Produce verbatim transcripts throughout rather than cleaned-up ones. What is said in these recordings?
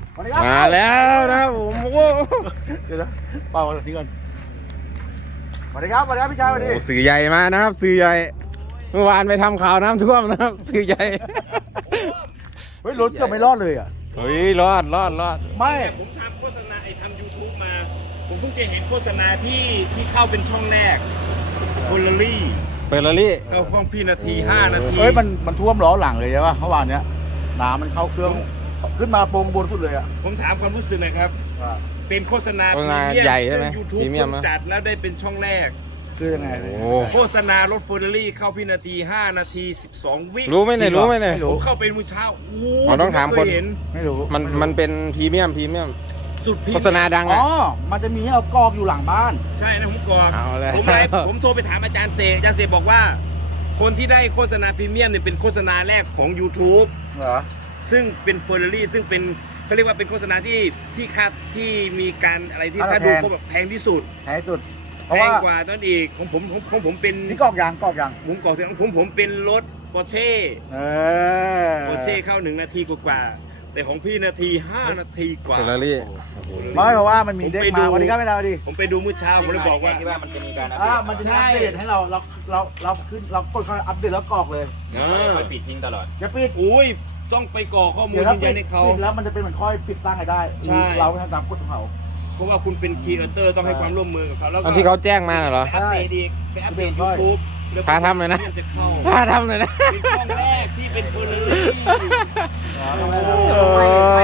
มาแล้วนะครับผมโอ้เดี๋ยวนะเป่าทีก่อนสวัสดีครับสวัสดีครับพี่ชายสวัสดีสื่อใหญ่มานะครับสื่อใหญ่เมื่อวานไปทำข่าวน้ำท่วมนะครับสื่อใหญ่เฮ้ยรถเกือบไม่รอดเลยอ่ะเฮ้ยรอดรอดรอดไม่ผมทำโฆษณาไอ้ทำยูทูบมา ผมเพิ่งจะเห็นโฆษณาที่ที่เข้าเป็นช่องแรกโคลอรี่เฟอร์รารี่เข้าห้องพี่นาทีห้านาทีเอ้ยมันมันท่วมล้อหลังเลยใช่ป่ะเมื่อวานเนี้ยน้ำมันเข้าเครื่องขึ้นมาโปรงบนสุดเลยอ่ะผมถามความรู้สึกหน่อยครับ เป็นโฆษณาโฆษณาพรีเมียมใหญ่ใช่ไหมซึ่งยูทูบพรีเมียมนะจัดแล้วได้เป็นช่องแรกคือยังไงโอ้โฆษณารถเฟอร์รารี่เข้าพี่นาทีห้านาทีสิบสองวิรู้ไหมเนี่ยรู้ไหมเนี่ยผมเข้าไปเมื่อเช้าโอ้โหอ๋อต้องถามคนไเยเห็นไม่รู้มันมันเป็นพรีเมียมพรีเมียมสุดพรีโฆษณาดังอ๋อ่ะอมันจะมีให้เรากรอกอยู่หลังบ้านใช่นะผมกรอกเอาเลยผมไลฟ์ผมโทรไปถามอาจารย์เสกอาจารย์เสกบอกว่า คนที่ได้โฆษณาพรีเมียมเนี่ยเป็นโฆษณาแรกของ YouTube เหรอซึ่งเป็นเฟอร์รารี่ซึ่งเป็นเขาเรียกว่าเป็นโฆษณาที่ที่คาดที่มีการอะไรที่ถ้าดูเขาแบบแพงที่สุดแพงสุดเพแพราะงว่ากว่าตอนอีกของผมของของผมเป็นนี่กรอกยางกรอกยางผมก่อนเสียงผมผมเป็นรถปอร์เช่เออปอร์เช่เข้าหนึ่งนาทีกว่าๆแต่ของพี่นาทีห้านาทีกว่าเฟอร์รารี่ไม่เพราะว่ามันมีเด้งผมไปดูมาสวัสดีครับไม่ได้สวัสดีผมไปดูเมื่อเช้าผมเลยบอกว่าที่ว่ามันจะมีการอัปอ่าเดตมันจะมีอัปเดตให้เราเราเราเราขึ้นเรากดเข้าอัปเดตแล้วกรอกเลยเอไม่อค่อยปิดทิ้งตลอดอย่าปิดอุ้ยต้องไปกรอกข้อมูลเดี๋ยวถ้ายืนปิยัดนให้เขาปิดแล้วมันจะเป็นเหมือนค่อยปิดตั้งให้ได้ใช่เราไม่ทำตามกฎของเขาเพราะว่าคุณเป็นครีเอเตอร์ต้องให้ความร่วมมือกับเขาแล้วตอนก็ที่เขาแจ้งมาน่ะเหรออัปเดตอีกไปอัปเดตใช่ยูทูบแล้วพาทำเลยนะจะเข้าพาทำเลยนะเป็นช่องแรกที่เป็นเฟอร์รารี่เออ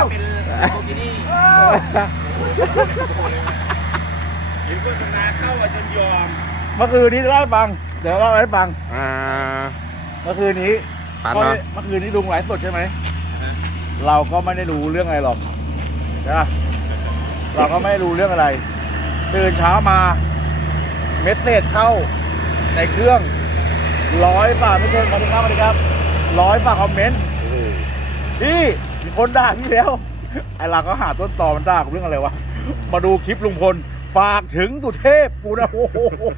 เห็นโฆษณาเข้าอ่ะจนยอมเมื่อคืนนี้เล่าให้ฟัง เดี๋ยวเล่าให้ฟังอ่าเมื่อคืนนี้ฝันก็เหรอเมื่อคืนนี้ลุงไลฟ์สดใช่ไหม เราก็ไม่ได้รู้เรื่องอะไรหรอกใช่ปะเราก็ไม่ได้รู้เรื่องอะไร ตื่นเช้ามา เมสเซจเข้าในเครื่องร้อยฝ่าไม่เกินครับสวัสดีครับร้อยฝ่าคอมเมนต์พี่มีคนด่าพี่แล้ว ไอเราก็หาต้นตอมันด่ากับเรื่องอะไรวะ มาดูคลิปลุงพล ฝากถึงสุเทพกูนะโอ้โห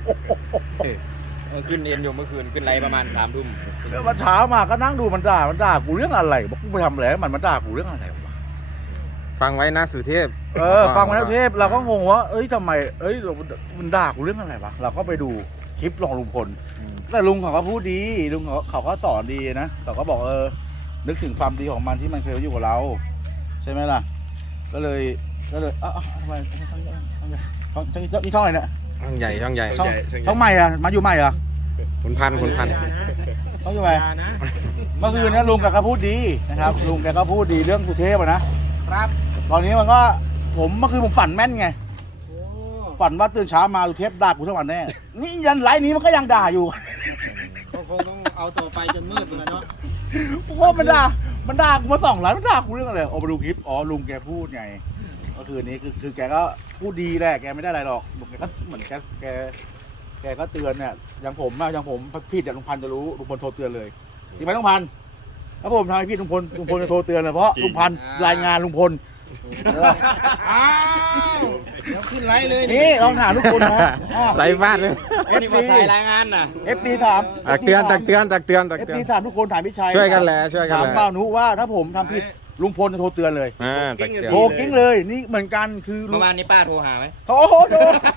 ขึ้นเอ็นอยู่เมื่อคืนขึ้นไลฟ์ประมาณสามทุ่มแล้วมาเช้ามาก็นั่งดูมันด่ามันด่ากูเรื่องอะไรบอกกูไปทำอะไรให้มันมันด่ากูเรื่องอะไรวะฟังไว้นะสุเทพเออฟังมาแล้วเทพเราก็งงว่าเอ้ยทำไมเอ้ยมันด่ากูเรื่องอะไรวะเราก็ไปดูคลิปของลุงพลแต่ลุงเขาก็พูดดีลุงเขาเขาก็สอนดีนะเขาก็บอกเออนึกถึงความดีของมันที่มันเคยอยู่กับเรา ใช่ไหมล่ะก็เลยก็เลยอ้าวทำไมช่องช่องช่องนี่ช่องอะไรเนี่ยช่องใหญ่ช่องใหญ่ช่องช่องใหม่อะมาอยู่ใหม่เหรอขุนพันธุ์ขุนพันธุ์ช่องอยู่ใหม่เมื่อคืนนี้ลุงแกก็พูดดีนะครับลุงแกก็พูดดีเรื่องสุเทพอะนะครับ ตอนนี้มันก็ผมเมื่อคืนผมฝันแม่นไงฝันว่าตื่นเช้ามาสุเทพด่ากูทั้งวันแน่นี่ยันไลน์นี้มันก็ยังด่าอยู่ก็คงต้องเอาต่อไปจนมืดเลยเนาะเพราะว่ามันด่ามันด่ากูมาสองไลน์มันด่ากูเรื่องอะไรโอ้มาดูคลิปอ๋อลุงแกพูดไงเมื่อคืนนี้คือคือแกก็พูดดีแหละแกไม่ได้อะไรหรอกลุงแกก็เหมือนแกแกแกก็เตือนเนี่ยอย่างผมอะอย่างผมผิดอย่างลุงพันธุ์จะรู้ลุงพลโทรเตือนเลยจริงไหมลุงพันธุ์ถ้าผมทำให้พี่ลุงพลลุงพลจะโทรเตือนเลยเพราะลุงพันธุ์รายงานลุงพลอ้าวเดี๋ยวขึ้นไลฟ์เลยนี่ลองถามทุกคนนะไร้ฟาดเลยวันนี้มาสายรายงานน่ะเอฟซีถามตักเตือนตักเตือนตักเตือนตักเอฟเตือนซีถามทุกคนถามพี่ชัยช่วยกันแหละช่วยกันถามแหละเปล่านุว่าถ้าผมทำผิดลุงพลจะโทรเตือนเลยอ่าตักเตือนโทรกิ้งเลยนี่เหมือนกันคือลุเมื่งอวานนี้ป้าโทรหาไหมโทรโทร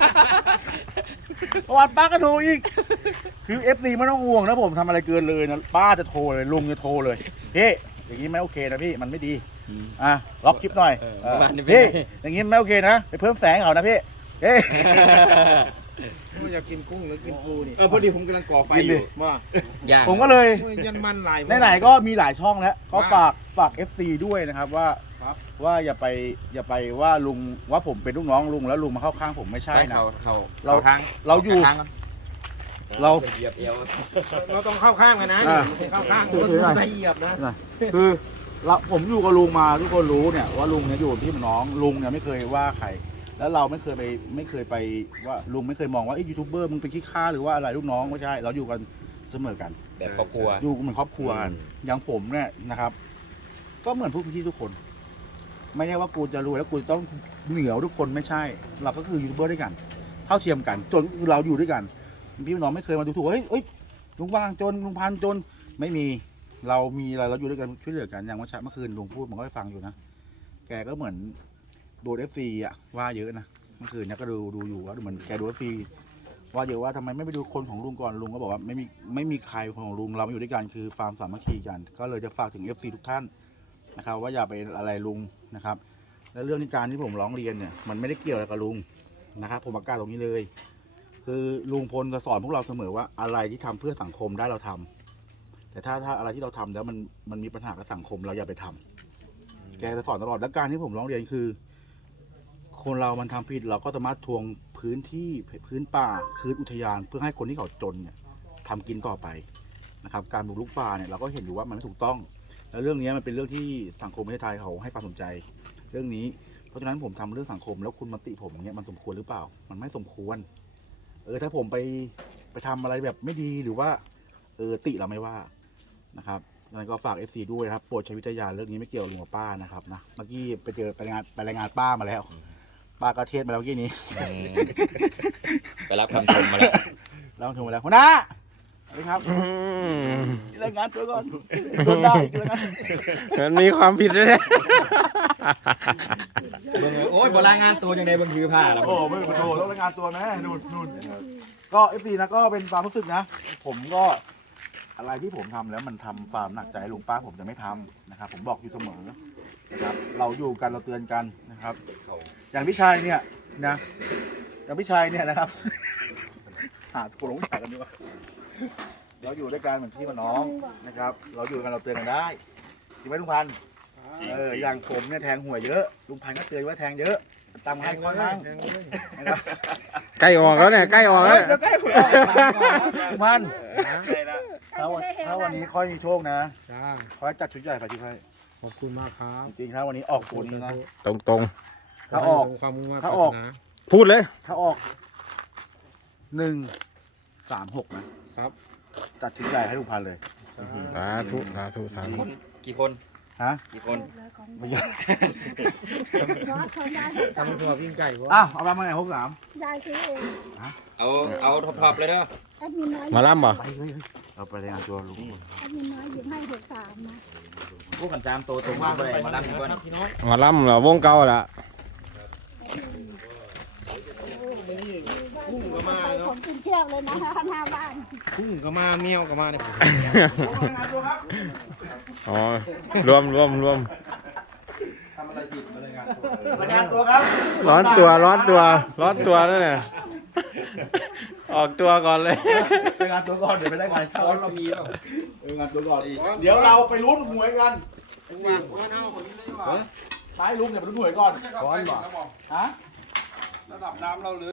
ประวัติป้าก็โทรอีกคือเอฟซีไม่ต้องห่วงนะผมทำอะไรเกินเลยนะป้าจะโทรเลยลุงจะโทรเลยเฮ้อย่างนี้ไม่โอเคนะพี่มันไม่ดีอ่ะล็อกคลิปหน่อยเมื่อวานนี้เป็นพี่ไงอย่างนี้ไม่โอเคนะไปเพิ่มแสงเขานะพี่เฮ้อยากกินกุ้งหรือกินปูนี่เออพอดีผมกำลังก่อไฟอยู่ว่าย่างผมก็เลยโอ้ยยันมันหลายไหนๆก็มีหลายช่องแล้วก็ฝากฝาก เอฟ ซี ด้วยนะครับว่าว่าอย่าไปอย่าไปว่าลุงว่าผมเป็นลูกน้องลุงแล้วลุงมาเข้าข้างผมไม่ใช่ใช่นะเขาเขาเราทางเราอยู่ทางกันเราเหยียบเอวเราต้องเข้าข้างกันนะอ่าเข้าข้างถือคนถือหน่อยใส่เหยียบนะคือเราผมอยู่กับลุงมาทุกคนรู้เนี่ยว่าลุงเนี่ยอยู่กับพี่น้องลุงเนี่ยไม่เคยว่าใครแล้วเราไม่เคยไปไม่เคยไปว่าลุงไม่เคยมองว่าไอ้ยูทูบเบอร์มึงเป็นขี้ข้าหรือว่าอะไรลูกน้องไม่ใช่เราอยู่กันเสมอกันแบบครอบครัวอยู่เหมือนครอบครัวกันอย่างผมเนี่ยนะครับ ก็เหมือนพวกพี่ทุกคน ไม่ใช่ว่ากูจะรวยแล้วกูจะต้องเหนือทุกคนไม่ใช่ เราก็คือยูทูบเบอร์ด้วยกันเท่าเทียมกันจนเราอยู่ด้วยกันพี่น้องไม่เคยมาดูถูกว่าเฮ้ยเอ้ยลุงว่างจนลุงพันจนไม่มีเรามีอะไรเราอยู่ด้วยกันช่วยเหลือกันอย่างเมื่อเช้าเมื่อคืนลุงพูดผมก็ไปฟังอยู่นะแกก็เหมือนโดนเอฟซีอ่ะว่าเยอะนะเมื่อคืนเนี้ยก็ดูดูอยู่ว่าเหมือนแกโดนเอฟซีว่าเยอะว่าทำไมไม่ไปดูคนของลุงก่อนลุงก็บอกว่าไม่มีไม่มีใครของลุงเราอยู่ด้วยกันคือฟาร์มสามัคคีกันก็เลยจะฝากถึง เอฟ ซี ทุกท่านนะครับว่าอย่าไปอะไรลุงนะครับและเรื่องที่การที่ผมร้องเรียนเนี่ยมันไม่ได้เกี่ยวอะไรกับลุงนะครับผมประกาศตรงนี้เลยคือลุงพลจะสอนพวกเราเสมอว่าอะไรที่ทำเพื่อสังคมได้เราทำแต่ถ้าถ้าอะไรที่เราทำแล้วมันมันมีปัญหากับสังคมเราอย่าไปทำแกจะสอนตลอดและการที่ผมร้องเรียนคือ คนเรามันทำผิดเราก็สามารถทวงพื้นที่พื้นป่าคืนอุทยานเพื่อให้คนที่เขาจนเนี่ยทำกินต่อไปนะครับการบุกรุกป่าเนี่ยเราก็เห็นอยู่ว่ามันไม่ถูกต้องแล้วเรื่องนี้มันเป็นเรื่องที่สังคมประเทศไทยเขาให้ความสนใจ เรื่องนี้เพราะฉะนั้นผมทำเรื่องสังคมแล้วคุณมาติผมอย่างเงี้ยมันสมควรหรือเปล่ามันไม่สมควรเออถ้าผมไปไปทำอะไรแบบไม่ดีหรือว่าเออติเราไม่ว่านะครับดังนั้นก็ฝาก เอฟ ซี ด้วยครับโปรดใช้วิจารณญาณเรื่องนี้ไม่เกี่ยวกับลุงกับป้านะครับนะเมื่อกี้ไปเจอไปรายงานไปรายงานป้ามาแล้วป้าก็เทศมาแล้วเมื่อกี้นี้ไปรับคำชมมาแล้วเราโทรมาแล้วหัวหน้าสวัสดีครับรายงานตัวก่อนโดนได้รายงานมันมีความผิดด้วยนะโอ้ยบรายงานตัวยังไงบางทีผ้าแล้วโอ้ไม่โดนต้องรายงานตัวแม่นู่นนู่นก็เอฟซีนะก็เป็นความรู้สึกนะผมก็อะไรที่ผมทำแล้วมันทำความหนักใจลุงป้าผมจะไม่ทำนะครับผมบอกอยู่เสมอนะครับเราอยู่กันเราเตือนกันนะครับ อย่างพี่ชายเนี่ยนะอย่างพี่ชายเนี่ยนะครับหาตัวลงจากกันดีกว่าเราอยู่ด้วยกันเหมือนพี่เหมือนน้องนะครับ เราอยู่กันเราเตือนกันได้จริงไหมลุงพันธุ์เอออย่างผมเนี่ยแทงหัวยเยอะลุงพันธุ์ก็เตือนว่าแทงเยอะตามให้ก้อนมั่งนะครับใกล้ออกแล้วเนี่ยใกล้ออกแล้วเนี่ยจะใกล้หัวลุงพันธุ์ถ้าวันถ้าวันนี้ค่อยมีโชคนะจ้าค่อยจัดชุดใหญ่ไปที่ค่อยขอบคุณมากครับจริงๆถ้าวันนี้ออกตัวนี้นะตรงตรงถ้าออกความมุ่งมั่นถ้าออกนะๆพูดเลยถ้าออกหนึ่งสามหกนะครับ จัดชุดใหญ่ให้ลุงพันธุ์เลยสาธุสาธุสาธุกี่คนฮะกี่คนไม่เยอะทำตัววิ่งไก่เพราะอ้าวเอาไปมาไหนหกสามยายซื้อเองเอาเอาท็อปๆเลยเด้อแอดมินน้อยมาล่ำเหรอไปเลยเราไปรายงานตัวลุงแอดมินน้อยหยิบให้หกสามนะพวกกันสามตัวตรงว่างไปมาดันก่อนพี่น้องมาล่ำเหรอวงเก่าละพุ่งก็มาไปเนาะผมกินเที่ยวเลยนะหน้าบ้านพุ่งก็มาเมียวก็มาเนี่ยรายงานตัวครับอ๋อรวมรวมรวมรายงานตัวครับร้อนตัวร้อนตัวร้อนตัวนั่นเนี่ยออกตัวก่อนเลยรายงานตัวก่อนเดี๋ยวไปได้งานเข้าเรามีแล้วรายงานตัวก่อนเดี๋ยวเราไปลุ้นหวยกันท้ายลุ้นเดี๋ยวไปลุ้นหวยก่อนร้อนบ่ฮะระดับน้ำเราเหลือ